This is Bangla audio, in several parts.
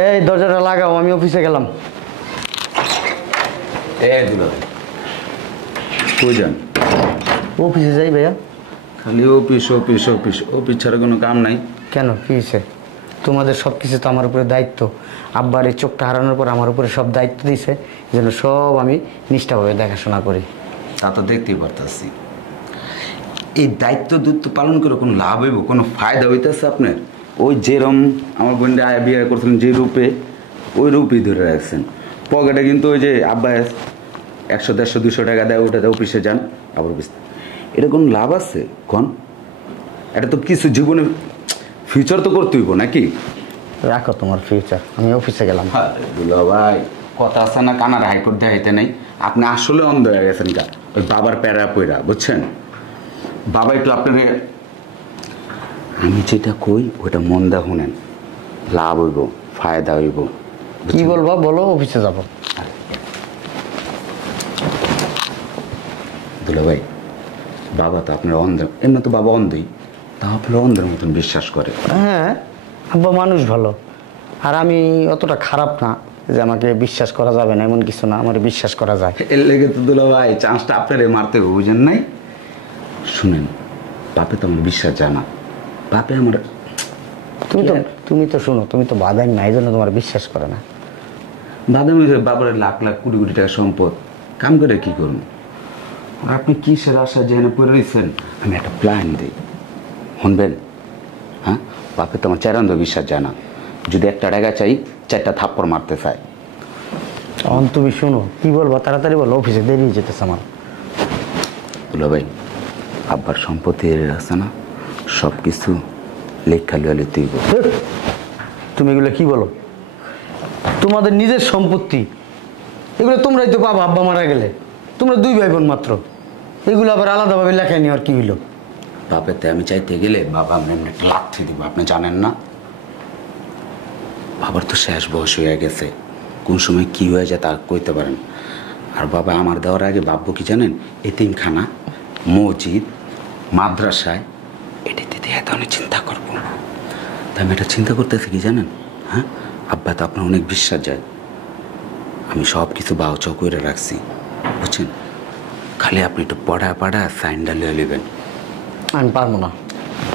এই দরজাটা লাগাও, আমি অফিসে গেলাম। কই যান? অফিসে যাই ভাইয়া। খালি অফিস অফিস অফিস অফিস ছাড়া কোনো কাম নাই? কেন, কি হয়েছে? তোমাদের সব কিছু তো আমার উপরে দায়িত্ব। আব্বার এই চোখটা হারানোর পর আমার উপরে সব দায়িত্ব দিয়েছে, এই জন্য সব আমি নিষ্ঠাভাবে দেখাশোনা করি। তা তো দেখতেই পারতাছি। এই দায়িত্ব দূরত্ব পালন করে কোনো লাভ হইব, কোনো ফায়দা হইতেছে আপনার? ওই যেরম আমার বোনটা আয়া বিয়ে করছিলেন যে রূপে, ওই রূপই ধরে রাখছেন। পকেটে কিন্তু ওই যে আব্বা 100, 150, 200 টাকা দেয়, ওটাতে অফিসে যান আবার অফিস। এটা কোনো লাভ আছে কন? এটা তো কিছু জীবনে ফিউচার তো করতে হইব নাকি? রাখো তোমার ফিউচার, আমি অফিসে গেলাম। দুলা ভাই, কথা আছে না, কানার হাইকোর্ট দেখাইতে নেই। আপনি আসলে অন্ধ হয়ে গেছেন গা, ওই বাবার প্যারা পইরা, বুঝছেন? বাবা একটু আপনার, আমি যেটা কই ওটা মন দা শুনেন, লাভ হইব, ফায়দা হইব। কি বলবো বলো, অফিসে যাব। দুলা ভাই, বাবা তো আপনার অন্ধ, এমনি তো বাবা অন্ধই, তা আপনার অন্ধের মতন বিশ্বাস করে। হ্যাঁ, আব্বা মানুষ ভালো, আর আমি অতটা খারাপ না যে আমাকে বিশ্বাস করা যাবে না, এমন কিছু না, আমার বিশ্বাস করা যায়। এর লেগে তো দুলা ভাই চান্সটা আপনারে মারতে হবে, বুঝেন নাই? শুনেন, বাপে তো আমার বিশ্বাস যায় না, বাপে আমার, তুমি তো শোনো, তুমি তো বাদাম না, এই জন্য তোমার বিশ্বাস করে না। বাদামি বাবার লাখ লাখ কোটি কোটি টাকা সম্পদ, কাম করে কি করুন? আর আপনি কিসের আশা যেখানে পড়ে রয়েছেন? আমি একটা প্ল্যান দিই, শুনবেন? হ্যাঁ, বাপে তো আমার চেরান্দ বিশ্বাস যায় না, যদি একটা টাকা চাই 4টা থাপ্পড় মারতে চায়। তখন তুমি শোনো, কি বলবো তাড়াতাড়ি বলো, অফিসে দেরি হয়ে যেতেছে আমার। বলো ভাই, আব্বার সম্পত্তি আছে না, সব কিছু লেখা লিয়ালি তুই। তুমি এগুলো কি বলো? তোমাদের নিজের সম্পত্তি, এগুলো তোমরাই তো পাবা আব্বা মারা গেলে। তোমরা 2 ভাই বোন মাত্র, এগুলো আবার আলাদাভাবে লেখায় নি, আর কি হইলো? বাপেতে আমি চাইতে গেলে বাবা আমি এমনি একটা লাথি দিব, আপনি জানেন না? বাবার তো শেষ বয়স হয়ে গেছে, কোন সময় কি হয়ে যায় তা কইতে পারেন। আর বাবা আমার দেওয়ার আগে ভাববো কি জানেন? এতিমখানা, মসজিদ, মাদ্রাসায়, এটিতে দিয়ে অনেক চিন্তা করবো। তাই আমি এটা চিন্তা করতেছি কি জানেন? হ্যাঁ, আব্বা তো আপনার অনেক বিশ্বাস যায়, আমি সব কিছু বাউচাও করে রাখছি, বুঝছেন? খালি আপনি একটু পড়া সাইনটা লিয়ে নেবেন। আমি পারবো না,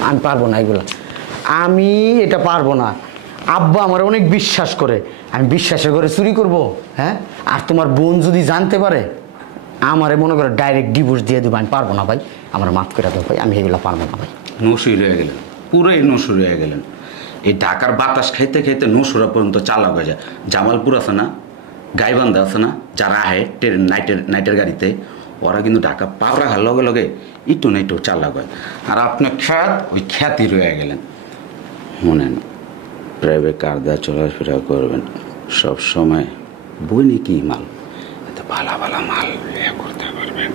আমি পারবো না এগুলো, আমি এটা পারবো না। আব্বা আমার অনেক বিশ্বাস করে, আমি বিশ্বাসের করে চুরি করব? হ্যাঁ, আর তোমার বোন যদি জানতে পারে, আমারে মনে করে ডাইরেক্ট ডিভোর্স দিয়ে দেবো। আমি পারবো না ভাই, আমার মাফ করে দাও ভাই, আমি এগুলো পারবো না ভাই। নসুর হয়ে গেলেন, পুরোই নসুর হয়ে গেলেন। এই ঢাকার বাতাস খাইতে খাইতে নসুরা পর্যন্ত চালাক হয়ে যায়। জামালপুর আছে না, গাইবান্ধা আছে না, যারা আহে নাইটের গাড়িতে, ওরা কিন্তু ঢাকা পাবড়া হার লগে লগে একটু না একটু চালাক হয়। আর আপনি ওই খ্যাতি রয়ে গেলেন। মনেন, প্রাইভেট কার দেওয়া চলাফেরা করবেন, সব সময় বই নাকি মাল, এত ভালো ভালো মাল করতে পারবেন।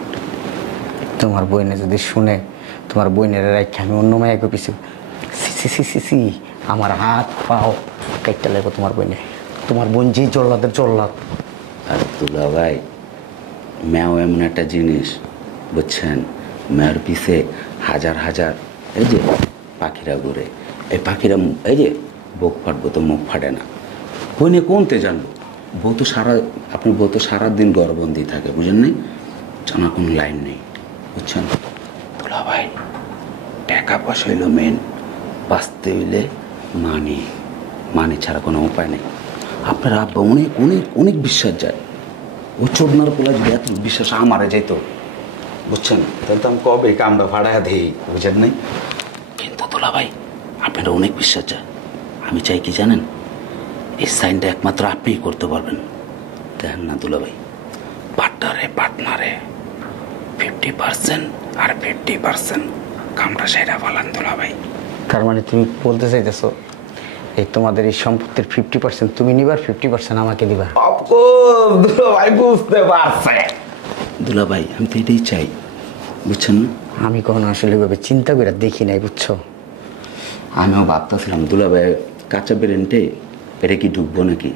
তোমার বইনে যদি শুনে, তোমার বইনের রাখি আমি অন্য মায়াকে পিছু, সি আমার হাত পাও কাইটটা লাগবো তোমার বইনে। তোমার বোন যে জল্লাদের জল্লাদ। আর দুলা ভাই, ম্যাও এমন একটা জিনিস, বুঝছেন? ম্যাওর পিছে হাজার হাজার এই যে পাখিরা ঘুরে, এই পাখিরা এই যে বুক ফাটবো তো মুখ ফাটে না। বইনে কোনতে জানবো? আপনার বউ তো সারাদিন গর্ভবন্দি থাকে, বুঝেন নাই? জানার কোনো লাইন নেই, বুঝছেন? দুলা ভাই, টাকা পয়সা হইল মেন, বাঁচতে হইলে মানি ছাড়া কোনো উপায় নেই। আপনার আব্বা অনেক অনেক অনেক বিশ্বাস যায়, ও চোদনার পোলা যদি এত বিশ্বাস আমারে যেত, বুঝছেন, তাহলে তো আমি কবে কামটা ভাড়া দিই, বুঝেন নাই? কিন্তু দুলা ভাই, আপনারা অনেক বিশ্বাস যায়। আমি চাই কি জানেন? এই সাইনটা একমাত্র আপনিই করতে পারবেন। দেখেন না দুলা ভাই, পার্টনারে 50% আর 50% কামটা সেটা বলেন দুলা ভাই। তার মানে তুমি বলতে চাইতেছো এই তোমাদের এই সম্পত্তির 50% তুমি নিবার, 50% আমাকে দিবা? বুঝতে পারছে দুলা ভাই, আমি তো এটাই চাই, বুঝছেন না? আমি কখনো আসলে এভাবে চিন্তা করে দেখি নাই, বুঝছো? আমিও ভাবতেছিলাম দুলা ভাই কাঁচা বেরেন্টে এটা কি ঢুকবো নাকি,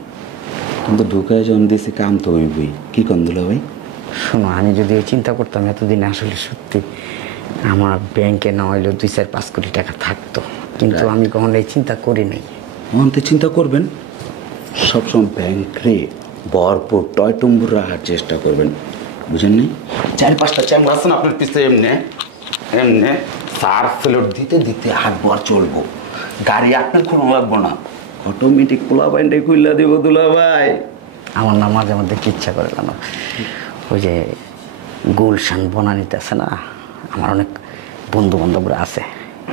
কিন্তু ঢুকায় যখন দিয়েছি কাম তো হইবই। কি কন দুলা ভাই? শোনো, আমি যদি চিন্তা করতাম এতদিন, আসলে সত্যি আমার ব্যাংকে না হইলেও 2-4-5 কোটি টাকা থাকতো, কিন্তু আমি কখনো এই চিন্তা করি নাই। মনতে চিন্তা করবেন, সবসময় ব্যাংকে ভরপুর টয় টুম্বুর রাখার চেষ্টা করবেন, বুঝেন নি? 4-5টা চ্যাংড়া আছে না আপনার পিছনে, এমনি এমনি সার ফেলট দিতে দিতে হাঁটবো আর চলবো, গাড়ি আপনার কোনো লাগবো না, অটোমেটিক পোলা বাইনটাই খুললা দেবো দুলা ভাই। আমার না মাঝে মধ্যে কি ইচ্ছা করে জানো, ওই যে গুলশান বনানীতে আছে না, আমার অনেক বন্ধু বান্ধবরা আছে,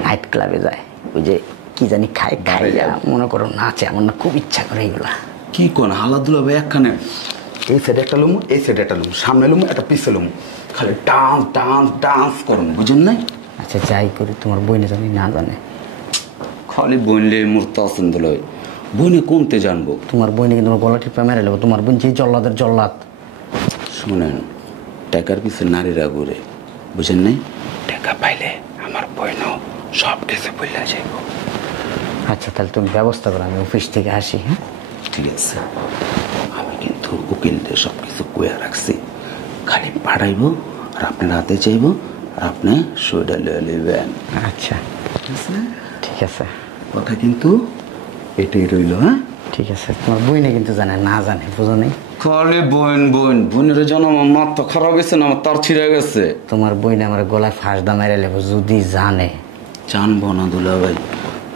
নাইট ক্লাবে যায়, ওই যে কি জানি খাই খাই মনে করো নাচে, আমার না খুব ইচ্ছা করে এইগুলা। কি কোন হালা দুলা ভাই একখানে এই সাইডে একটা লুমু, এই সাইডে একটা লুমু, সামনে লুমু একটা পিছে লুমু, খালি ডান্স ডান্স ডান্স করুন, বুঝেন নাই? আচ্ছা যাই করি, তোমার বইনে জানি না জানে? খালি বইলে মূর্ত আছেন দুলা ভাই, বইনে কমতে জানবো? তোমার বইনে কিন্তু গলা টিপা মেরে নেবো, তোমার বোন যে জল্লাদের জল্লাদ। শুনেন, টাকার পিছনে নারীরা ঘুরে, বুঝেন নাই? টাকা পাইলে আমার বইনও সব কিছু বললে যাইব। আচ্ছা তাহলে তুমি ব্যবস্থা করো, আমি অফিস থেকে আসি। হ্যাঁ ঠিক আছে, আমি কিন্তু উকিলদের সব কিছু কইয়া রাখছি, খালি পাঠাইব আর আপনার হাতে চাইব আর আপনি সইটা লিয়ে নেবেন। আচ্ছা ঠিক আছে, কথা কিন্তু এটাই রইল। হ্যাঁ ঠিক আছে। তোমার বইনে কিন্তু জানে না জানে, বুঝো নেই? খালি বোন বোন বোনের জন্য আমার মাথা খারাপ হয়েছে না, আমার তার ছিঁড়ে গেছে। তোমার বইনে আমার গলায় ফাঁস দা মেরে লেবো যদি জানে। জানবো না দুলা ভাই,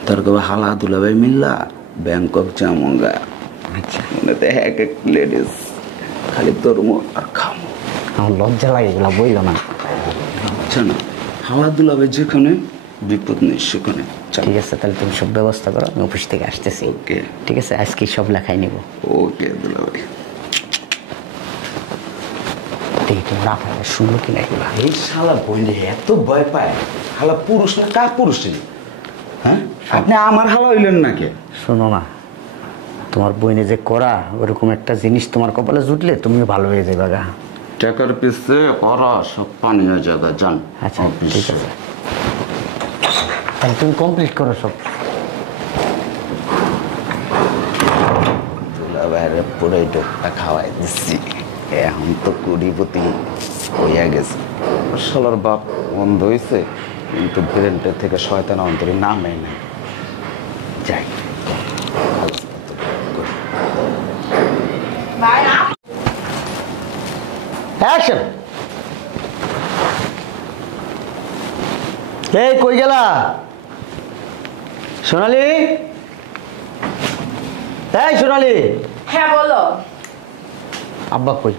তার কবে হালা দুলা ভাই মিল্লা ব্যাংকক জামঙ্গা। আচ্ছা মনে তো এক এক লেডিস খালি তরমো আর খামো। আমার লজ্জা লাগে, এগুলো বইল না। আচ্ছা না, হালা দুলা ভাই যেখানে বিপদ নেই সেখানে। ঠিক আছে তাহলে তুমি সব ব্যবস্থা করো, আমি অফিস থেকে আসতেছি। ওকে ঠিক আছে, আজকে সব লেখাই নিব। ওকে দুলা ভাই। দেখি তোমার আপনার শুনলো কিনা এগুলো। এই শালা বইলে এত ভয় পায়, হালা পুরুষ না কার পুরুষ ছিল? হ্যাঁ আপনি আমার হালা হইলেন নাকি? শোনো না, তোমার বইনে যে করা ওরকম একটা জিনিস তোমার কপালে জুটলে তুমি ভালো হয়ে যাবে গা। টাকার পিছে করা সব পানীয় জায়গা যান। আচ্ছা ঠিক আছে, তাহলে তুমি কমপ্লিট করো সব। দুলা ভাইয়ের পুরোই টোকটা খাওয়াই দিচ্ছি, এখন তো কোটিপতি হইয়া গেছে। শালার বাপ বন্ধ হয়েছে, কিন্তু ব্রেনটা থেকে শয়তান অন্তরে নামে না। যাই অ্যাকশন। এই কই গেলা সোনালি? এই সোনালি। হ্যাঁ বলো। আব্বা কই?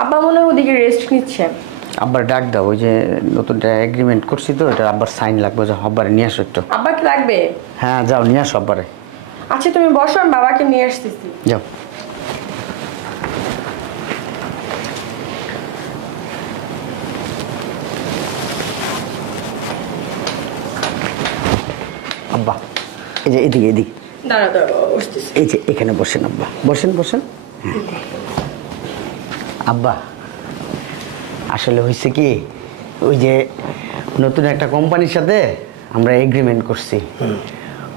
আব্বা মনে হয় ওদিকে রেস্ট নিচ্ছে। আব্বার ডাক দাও, ওই যে নতুনটা এগ্রিমেন্ট করছি তো, এটা আব্বার সাইন লাগবে, যে আব্বারে নিয়ে আসো একটু। আব্বা কি লাগবে? হ্যাঁ যাও নিয়ে আসো আব্বারে। আচ্ছা তুমি বসো, আমি বাবাকে নিয়ে আসতেছি। যাও। আব্বা এই যে এদিকে এদিকে, দাঁড়া দাঁড়া বাবা বসতেছি। এই যে এখানে বসেন আব্বা, বসেন বসেন। হ্যাঁ। আব্বা আসলে হয়েছে কি, ওই যে নতুন একটা কোম্পানির সাথে আমরা এগ্রিমেন্ট করছি,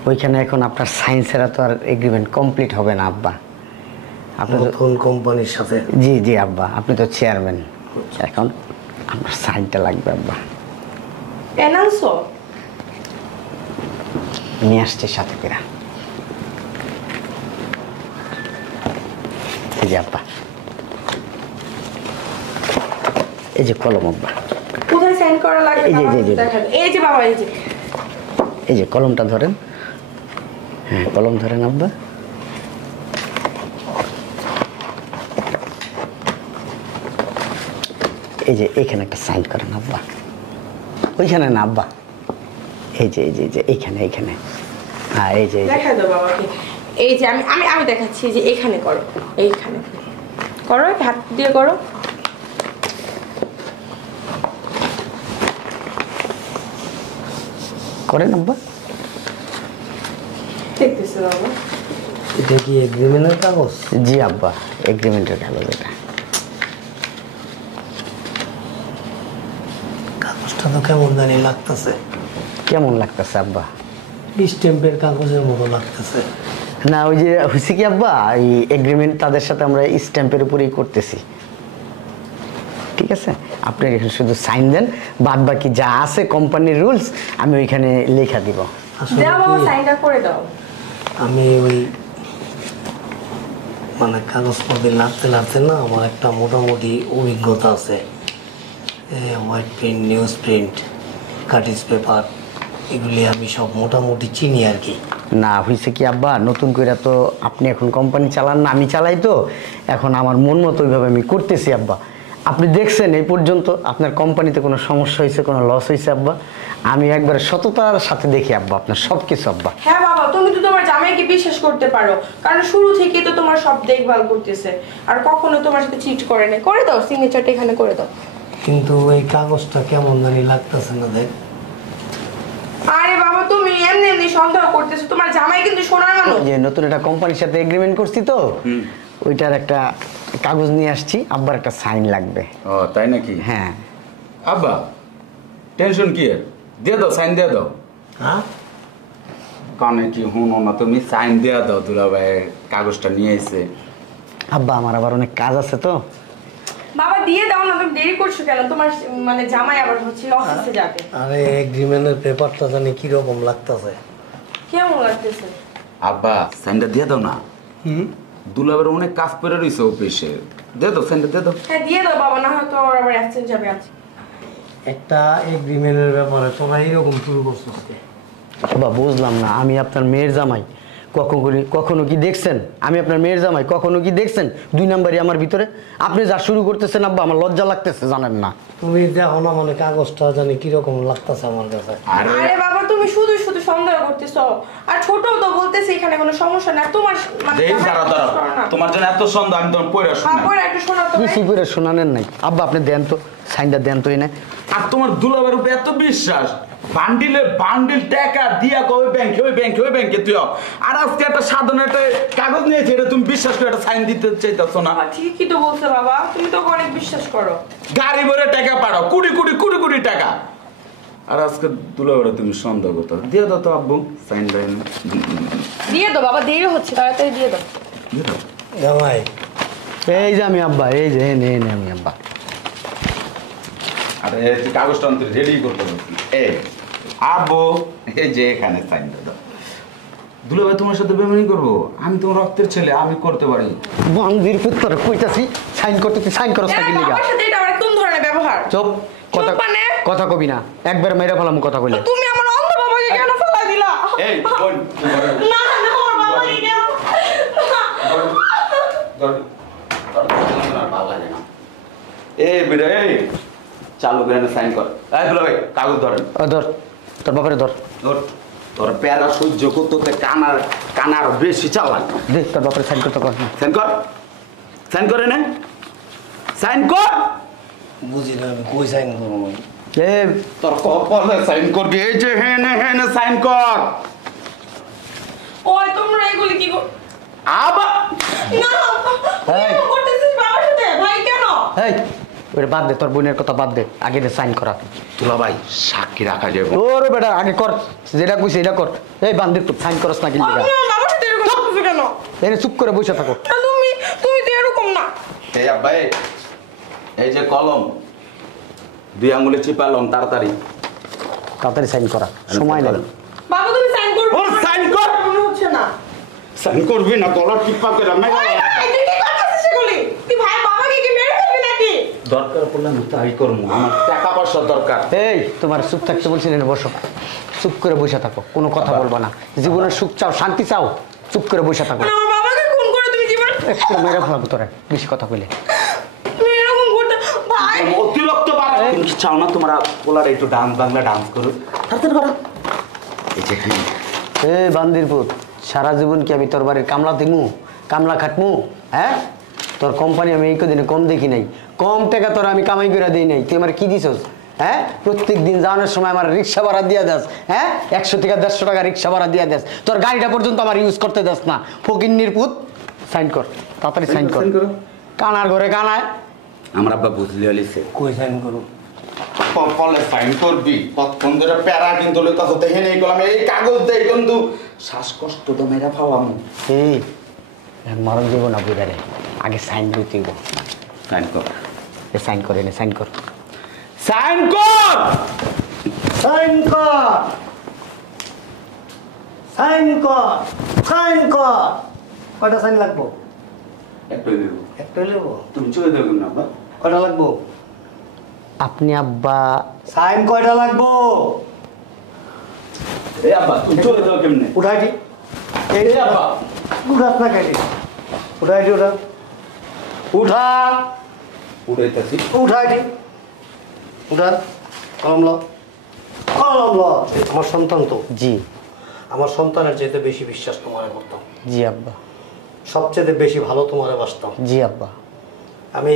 ওইখানে এখন আপনার সাইন ছাড়া তো আর এগ্রিমেন্ট কমপ্লিট হবে না আব্বা। আপনি তো নতুন কোম্পানির সাথে? জি জি আব্বা, আপনি তো চেয়ারম্যান, এখন আপনার সাইনটা লাগবে আব্বা। পেন আনছো? নিয়ে আসছে সাথে করে। এই যে আব্বা, এই যে কলম আব্বা। কোথায় সাইন করা লাগে? এই যে, বাবা এই যে, দেখান। এই যে বাবা, এই যে এই যে কলমটা ধরেন। হ্যাঁ কলম ধরেন আব্বা। এই যে এখানে একটা সাইন করেন আব্বা, ওইখানে না আব্বা, এই যে এই যে এই যে এইখানে এইখানে। হ্যাঁ এই যে এই যে। দেখা দাও বাবাকে। এই যে আমি আমি আমি দেখাচ্ছি, এই যে এখানে করো, এইখানে করো, হাত দিয়ে করো। করেন আব্বা। দেখতেছো বাবা? এটা কি এগ্রিমেন্টের কাগজ? জি আব্বা, এগ্রিমেন্টের কাগজ এটা। কাগজটা তো কেমন জানি লাগতেছে, কেমন লাগতেছে আব্বা? স্ট্যাম্পের কাগজের মতো লাগতেছে। না ওই যে হয়েছে কি আব্বা, এই এগ্রিমেন্ট তাদের সাথে আমরা স্ট্যাম্পের উপরেই করতেছি। ঠিক আছে, আপনি এখানে শুধু সাইন দেন, বাদ বাকি যা আছে কোম্পানির রুলস আমি ওইখানে লেখা দিব। আসলে দাও বাবা, কি, সাইনটা করে দাও। আমি ওই মানে কাগজপত্র লাগতে লাগতে না আমার একটা মোটামুটি অভিজ্ঞতা আছে। হোয়াইট প্রিন্ট, নিউজ প্রিন্ট, কাটিস পেপার, এগুলি আমি সব মোটামুটি চিনি আর কি। না হয়েছে কি আব্বা, নতুন করে তো আপনি এখন কোম্পানি চালান না, আমি চালাই তো। এখন আমার মন মতো ওইভাবে আমি করতেছি আব্বা। আপনি দেখছেন এই পর্যন্ত আপনার কোম্পানিতে কোনো সমস্যা হয়েছে, কোনো লস হয়েছে আব্বা? আমি একবার সততার সাথে দেখি আব্বা আপনার সব কিছু আব্বা। হ্যাঁ বাবা, তুমি তো তোমার জামাইকে বিশ্বাস করতে পারো, কারণ শুরু থেকেই তো তোমার সব দেখভাল করতেছে, আর কখনো তোমার সাথে চিট করে না। করে দাও, সিগনেচারটা এখানে করে দাও। কিন্তু এই কাগজটা কেমন জানি লাগতেছে না দেখ। আরে বাবা, তুমি এমনি এমনি সন্দেহ করতেছো, তোমার জামাই কিন্তু সোনার মানুষ। যে নতুন একটা কোম্পানির সাথে এগ্রিমেন্ট করছি তো, ওইটার একটা কাগজ নিয়ে আসছি, আব্বার একটা সাইন লাগবে। ও তাই নাকি? হ্যাঁ আব্বা টেনশন কি এর? দিয়ে দাও, সাইন দিয়ে দাও। হ্যাঁ, কানে কি হুনো না, তুমি সাইন দিয়ে দাও। দুলাভাই কাগজটা নিয়ে এসে। আব্বা আমার আবার অনেক কাজ আছে তো। বাবা দিয়ে দাও না, তুমি দেরি করছো কেন? তোমার মানে জামাই আবার হচ্ছে অফিসে যাবে। আরে এগ্রিমেন্টের পেপারটা জানি কিরকম লাগতেছে। কেমন লাগতেছে? আব্বা সাইনটা দিয়ে দাও না। দুলাভাইয়ের অনেক কাজ করে রয়েছে অফিসে, দিয়ে দাও সাইনটা, দিয়ে দাও। হ্যাঁ দিয়ে দাও বাবা, না হয়তো ওর আবার অ্যাবসেন্ট যাবে আজ। একটা এগ্রিমেন্টের ব্যাপারে তোরা এইরকম শুরু করছিস কে? আব্বা বুঝলাম না, আমি আপনার মেয়ের জামাই, কখনো কি দেখছেন? আমি আপনার মেয়ের জামাই, কখনো কি দেখছেন 2 নাম্বারই আমার ভিতরে? আপনি যা শুরু করতেছেন আব্বা, আমার লজ্জা লাগতেছে, জানেন না? তুমি দেখো না মানে কাগজটা জানি কিরকম লাগতেছে আমার কাছে। আরে বাবা, তুমি শুধু শুধু সন্দেহ করতেছো, আর ছোট তো বলতেছে এখানে কোনো সমস্যা না। তোমার মানে দেই জামাই দাঁড়া বিশ্বাস করো দাঁড়া, না। তোমার জন্য এত সন্দেহ, আমি তোমার পয়রা শুনি। পরে একটু শোনাও তো। কিছু করে শোনানেন নাই আব্বা, আপনি দেন তো সাইনটা, দেন তো এনে। আর তোমার দুলাভাইয়ের উপরে এত বিশ্বাস, বান্ডিলে বান্ডিল টাকা দিয়া কই ব্যাংকে, ওই ব্যাংকে, ওই ব্যাংকে তুই। আর আজকে একটা সাধারণ একটা কাগজ নিয়েছে, এটা তুমি বিশ্বাস করে একটা সাইন দিতে চাইতেছো না? ঠিকই তো বলছে বাবা, তুমি তো ওকে অনেক বিশ্বাস করো। গাড়ি ভরে টাকা পাঠাও, কোটি কোটি কোটি কোটি টাকা। আর আজকে দুলাভাইয়ের তুমি সন্দেহ করতে দিয়ে দাও তো আব্বু সাইন বাইন। দিয়ে দাও বাবা, দেরি হচ্ছে, তাড়াতাড়ি দিয়ে দাও। জামাই এই যে আমি আব্বা, এই যে এনে এনে আমি আব্বা। আরে তুই কাগজটা অন্তর রেডি করতে বলছি। এই আব্বু, এই যে এখানে সাইনটা দাও। দুলাভাই তোমার সাথে বেমানি করবো? আমি তোমার রক্তের ছেলে, আমি করতে পারি। বান্দির পুত্র কইতাছি সাইন করতে, তুই সাইন করছ না কি লিগা? বাবার সাথে এটা আবার কোন ধরনের ব্যবহার? চুপ, কথা চুপ মানে? কথা কবি না, একবার মেরে ফেলাম কথা কইলে। তুমি আমার অন্ধ বাবাকে কেন ফেলা দিলা? এই বোন, না না, আমার বাবাকে কেন? এই বিড়ে, এই চালু করে সাইন কর। এই দুলাভাই কাগজ ধরেন। ধর, তোর বাপারে ধর, ধর, তোর প্যারা সহ্য করতে কানার কানার বেশি চালাক। দে তোর বাপারে সাইন করতে কর। সাইন কর, সাইন করে নে, সাইন কর। বুঝি না আমি কই সাইন করবো। এ তোর কপালে সাইন করবি, এই যে হেনে হেনে সাইন কর। ওই তোমরা এগুলি কি আবার না এই। কি করতেছিস বাবার সাথে? ভাই কেন? এই ওরে বাদ দে, তোর বোনের কথা বাদ দে, আগে দে সাইন করা। দুলাভাই সাক্ষী রাখা যাবে। ওরে বেটা আগে কর, যেটা কইছি এটা কর। এই বান্দির তুই সাইন করস না কি লিগা? আমি আমার বাবার সাথে এরকম করতেছি কেন? এনে চুপ করে বসে থাকো। না, তুমি তুমি তো এরকম না। এই আব্বাই, এই যে কলম, 2 আঙ্গুলে চিপালম, তাড়াতাড়ি তাড়াতাড়ি সাইন করা, সময় নেই। বাবা তুমি সাইন করবে? ওর sign কর। মনে হচ্ছে না। সাইন করবি না, গলা টিপা করে ওই ভাই, তুই কি করতেছিস এগুলি? তুই ভাই বাবাকে কি মেরে ফেলবি নাকি? দরকার পড়লে আমি তাই করবো, আমার টাকা পয়সা দরকার। এই তোমার চুপ থাকতে বলছি না, বসো। চুপ করে বসে থাকো, কোনো কথা বলবা না। জীবনের সুখ চাও, শান্তি চাও, চুপ করে বসে থাকো। মানে আমার বাবাকে খুন করে তুমি জীবন একটু মেরে ফেলাবো তোরা বেশি কথা কইলে। তুমি এরকম করতে ভাই। অতিরিক্ত তুমি কি চাও না তোমরা পোলার একটু ডান্স, বাংলা ডান্স করো? তাড়াতাড়ি করো। এই যে এখানে এ বান্দির পুত, সারা জীবন কি আমি তোর বাড়ির কামলা দিমু, কামলা খাটমু? হ্যাঁ, তোর কোম্পানি আমি এই কদিনে কম দেখি নাই, কম টাকা তোর আমি কামাই করে দিই নাই। তুই আমার কি দিছস? হ্যাঁ, প্রত্যেক দিন যাওয়ানোর সময় আমার রিক্সা ভাড়া দিয়ে দেস। হ্যাঁ, 100 থেকে 150 টাকা রিক্সা ভাড়া দিয়ে দেস। তোর গাড়িটা পর্যন্ত আমার ইউজ করতে দেস না। ফকিন্নির পুত, সাইন কর, তাড়াতাড়ি সাইন কর। কানার ঘরে কানায়। আমার আব্বা বুঝলি হলিছে কই সাইন করবো? পলে সাইন করবি, কতক্ষণ ধরে প্যারা কিন্তু লইতা হতে হে নেই করলাম। এই কাগজ দেই কিন্তু শ্বাসকষ্ট তো মেরা পাওয়াম। এই মরণ দেবো না বুঝারে, আগে সাইন দিতে দিব। সাইন কর, সাইন করে নে, সাইন কর, সাইন কর, সাইন কর, সাইন কর, সাইন কর। কয়টা সাইন লাগবো? একটাই দেবো। একটাই নেবো। তুমি চলে দেবেন না আব্বা? কয়টা লাগবো? আপনি আব্বা সাইন কয়টা লাগবো? এই আব্বা তুমি চলে যাও কেমনে? উঠাইটি এই আব্বা উঠাস না কেটে উঠাইটি উঠা উঠা উড়াইতাছি। উঠাইটি উঠা কলম ল কলম ল। আমার সন্তান তো, জি আমার সন্তানের চাইতে বেশি বিশ্বাস তোমারে করতাম, জি আব্বা সবচেয়ে বেশি ভালো তোমারে বাসতাম। জি আব্বা আমি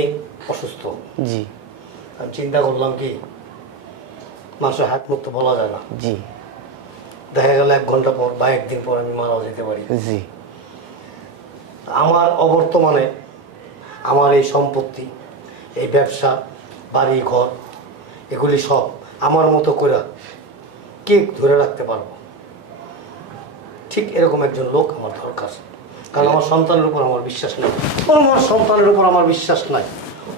অসুস্থ, জি আমি চিন্তা করলাম কি মানুষের হাত মুখ তো বলা যায় না, জি দেখা গেল 1 ঘন্টা পর বা একদিন পর আমি মারাও যেতে পারি। জি আমার অবর্তমানে আমার এই সম্পত্তি, এই ব্যবসা, বাড়ি ঘর, এগুলি সব আমার মতো করে কে ধরে রাখতে পারবো, ঠিক এরকম একজন লোক আমার দরকার। কারণ আমার সন্তানের উপর আমার বিশ্বাস নেই, আমার সন্তানের উপর আমার বিশ্বাস নাই।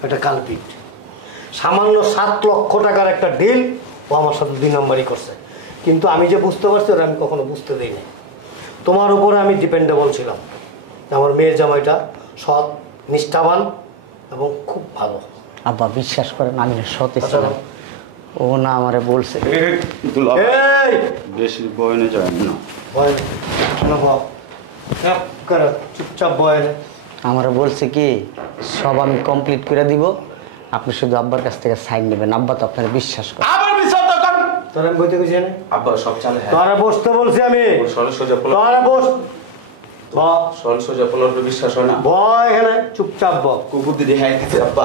এটা কালপিট। সামান্য 7 লক্ষ টাকার একটা ডিল ও আমার সাথে 2 নম্বরই করছে, কিন্তু আমি যে বুঝতে পারছি ওটা আমি কখনো বুঝতে দিইনি। তোমার উপরে আমি ডিপেন্ডেবল ছিলাম। আমার মেয়ের জামাইটা সৎ, নিষ্ঠাবান এবং খুব ভালো। আব্বা বিশ্বাস করেন আমি না সতে আচ্ছা। ছিলাম। ও না আমারে বলছে এই বেশি বয়নে যায় না। বয় শোনো বাপ, চুপচাপ বয়। আমারে বলছে কি সব আমি কমপ্লিট করে দিব, আপনি শুধু আব্বার কাছ থেকে সাইন নেবেন। আব্বা তো আপনার বিশ্বাস করে। আবার বিচার তো কর। তোর আমি বইতে গেছি না, আব্বা সব চালে হ্যাঁ। তোরা বসতে বলছি আমি, সরল সোজা পোলা তোরা বস। সরল সোজা পোলার উপর বিশ্বাস হয় না। বয় এখানে চুপচাপ বল। কুকুর দিদি হ্যাঁ দিতে আব্বা।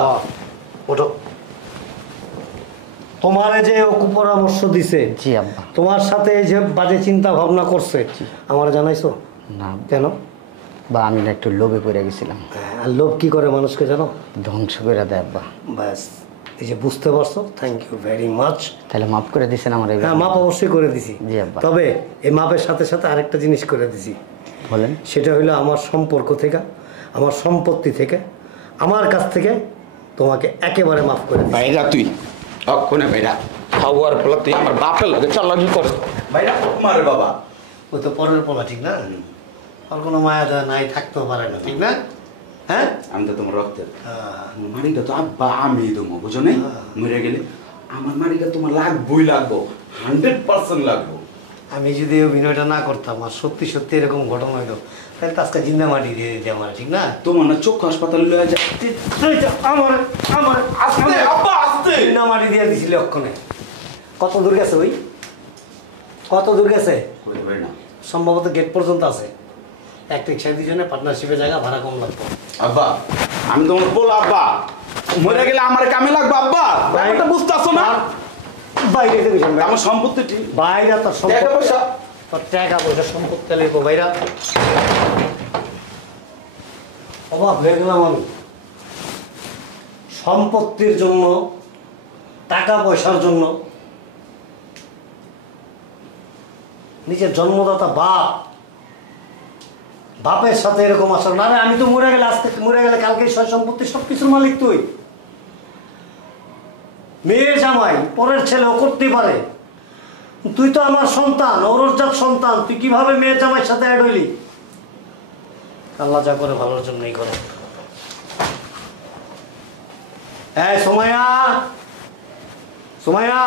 ওঠো। তোমারে যে ও কুপরামর্শ দিছে, জি আব্বা। তোমার সাথে এই যে বাজে চিন্তা ভাবনা করছে, আমার জানাইছো না কেন? বা আমি না একটু লোভে পড়ে গেছিলাম। আর লোভ কি করে মানুষকে জানো? ধ্বংস করে দেয় আব্বা। ব্যাস, এই যে বুঝতে পারছো, থ্যাংক ইউ ভেরি মাচ। তাহলে মাফ করে দিছেন আমার এই হ্যাঁ, মাপ অবশ্যই করে দিছি। জি আব্বা। তবে এই মাপের সাথে সাথে আরেকটা জিনিস করে দিছি, বলেন। সেটা হলো আমার সম্পর্ক থেকে, আমার সম্পত্তি থেকে, আমার কাছ থেকে তোমাকে একেবারে মাফ করে দিছি। ভাইরা তুই অক্ষণে ভাইরা খাওয়ার ফলে তুই আমার বাপের লাগে চালাকি কর ভাইরা মারে বাবা। ও তো পরের পোলা, ঠিক না? আর কোনো মায়া দয়া নাই, থাকতেও পারে না, ঠিক না? হ্যাঁ, আমি তো তোমার রক্তের মারিটা তো আব্বা আমি দেবো, বুঝো নাই? মরে গেলে আমার মারিটা তোমার লাগবোই লাগবো, 100% লাগবো। আমি যদি অভিনয়টা না করতাম আর সত্যি সত্যি এরকম ঘটনা হইতো, তাহলে তো আজকে জিন্দা মাটি দিয়ে দিতে আমার, ঠিক না? তোমার না চক্ষু হাসপাতালে লয়ে যায়। আমার আমার আস্তে আব্বা আস্তে। জিন্দা মাটি দিয়ে দিছিলে অক্ষণে। কত দূর গেছে ওই? কত দূর গেছে? কইতে পারি না সম্ভবত গেট পর্যন্ত আছে। এক রিক্সায় 2 জনে পার্টনারশিপে জায়গা ভাড়া কম লাগতো। আব্বা আমি তোমার বল আব্বা, মরে গেলে আমার কামে লাগবে আব্বা। ব্যাপারটা বুঝতে আসো না? বাইরে থেকে আমার সম্পত্তি ঠিক বাইরে তোর টাকা পয়সা তোর টাকা পয়সা সম্পত্তি লিখবো বাইরা। অবাক হয়ে গেলাম আমি, সম্পত্তির জন্য, টাকা পয়সার জন্য নিজের জন্মদাতা বাপের সাথে এরকম আচরণ। আরে আমি তো মরে গেলে, আজকে মরে গেলে কালকে সয় সম্পত্তি সবকিছুর মালিক তুই। মেয়ে জামাই পরের ছেলেও করতেই পারে, তুই তো আমার সন্তান, ঔরজাত সন্তান, তুই কিভাবে মেয়ে জামাইয়ের সাথে অ্যাড হইলি? আল্লাহ যা করে ভালোর জন্যই করে। এই সোমায়া, সোমায়া